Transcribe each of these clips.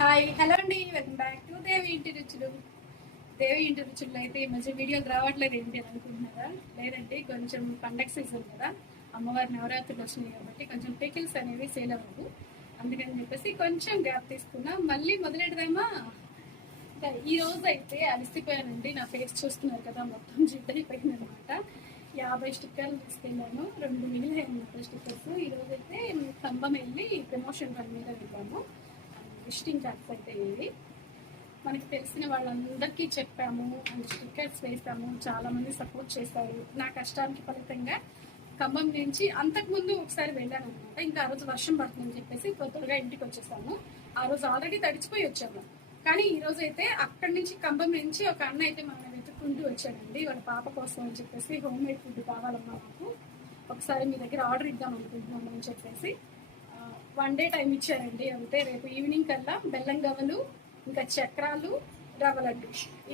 Hi hello అండి. Welcome back to Devi ఇంటి రుచులు. దేవి ఇంటి రుచులు అయితే ఈ మధ్య వీడియోలు రావట్లేదు ఏంటి అని అనుకుంటున్నారా? లేదంటే కొంచెం పండగ సీజన్ కదా. అమ్మవారి నవరాత్రులు వచ్చినాయి కాబట్టి కొంచెం పికిల్స్ అనేవి సేల్ అవ్వదు అందుకని చెప్పేసి కొంచెం గ్యాప్ తీసుకున్నా. మళ్ళీ మొదలెడదామా? ఇంకా ఈ రోజు అయితే అలసిపోయానండి. నా ఫేస్ చూస్తున్నారు కదా మొత్తం జిడ్డైపోయింది అనమాట యాభై స్టిక్కర్లు తీసుకెళ్ళాను. రెండు మిగిలిన అనమాట స్టిక్కర్స్. ఈ అయితే స్తంభం వెళ్ళి ప్రమోషన్ పని మీద వెళ్ళాము. విజిటింగ్ కార్డ్స్ అయితే ఇవి మనకి తెలిసిన వాళ్ళందరికీ చెప్పాము అండ్ స్టిక్కర్స్ వేసాము చాలామంది సపోర్ట్ చేశారు. నా కష్టానికి ఫలితంగా ఖమ్మం నుంచి అంతకుముందు ఒకసారి వెళ్ళాను అనమాట ఇంకా ఆ రోజు వర్షం పడుతుందని చెప్పేసి కొత్తగా ఇంటికి వచ్చేసాము. ఆ రోజు ఆల్రెడీ తడిచిపోయి వచ్చాము. కానీ ఈ రోజు అయితే అక్కడి నుంచి ఖమ్మం నుంచి ఒక అన్న అయితే మనం వెతుక్కుంటూ వచ్చాడండి. వాళ్ళ పాప కోసం అని చెప్పేసి హోమ్ మేడ్ ఫుడ్ కావాలమ్మా నాకు ఒకసారి మీ దగ్గర ఆర్డర్ ఇద్దాం అనుకుంటున్నాము అని చెప్పేసి వన్ డే టైం ఇచ్చారండి. అంతే రేపు ఈవినింగ్ కల్లా బెల్లం గవ్వలు ఇంకా చక్రాలు రవ్వ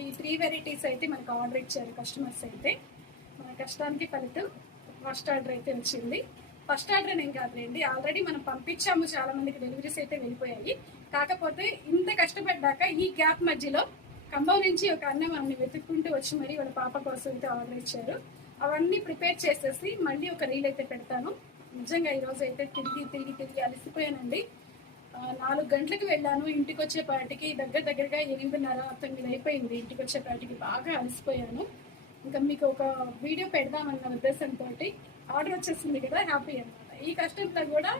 ఈ త్రీ వెరైటీస్ అయితే మనకు ఆర్డర్ ఇచ్చారు కస్టమర్స్ అయితే. మన కష్టానికి ఫలితం ఫస్ట్ ఆర్డర్ అయితే వచ్చింది. ఫస్ట్ ఆర్డర్ ఏం కాదులేండి. ఆల్రెడీ మనం పంపించాము చాలా మందికి డెలివరీస్ అయితే వెళ్ళిపోయాయి. కాకపోతే ఇంత కష్టపడ్డాక ఈ గ్యాప్ మధ్యలో ఖమ్మం నుంచి ఒక అన్న మనల్ని వెతుక్కుంటూ వచ్చి మరి వాళ్ళ పాప కోసం అయితే ఆర్డర్ ఇచ్చారు. అవన్నీ ప్రిపేర్ చేసేసి మళ్ళీ ఒక రీల్ అయితే పెడతాను. నిజంగా ఈ అయితే తిరిగి తిరిగి తిరిగి అలసిపోయానండి. నాలుగు గంటలకు వెళ్ళాను. ఇంటికి వచ్చేపాటికి దగ్గర దగ్గరగా ఎనిమిదిన్నర తొమ్మిది అయిపోయింది. ఇంటికి వచ్చేపాటికి బాగా అలసిపోయాను. ఇంకా మీకు ఒక వీడియో పెడదామన్న ఉద్దేశంతో ఆర్డర్ వచ్చేసింది కదా హ్యాపీ అనమాట ఈ కష్టంలో కూడా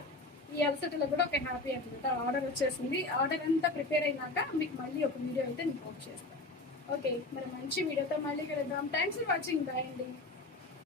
ఈ అలసటలో కూడా ఒక హ్యాపీ అనమాట ఆర్డర్ వచ్చేసింది. ఆర్డర్ అంతా ప్రిపేర్ అయినాక మీకు మళ్ళీ ఒక వీడియో అయితే నేను పోస్ట్ చేస్తాను. ఓకే మరి మంచి వీడియోతో మళ్ళీ కలుద్దాం. థ్యాంక్స్ ఫర్ వాచింగ్ బాయ్ అండి.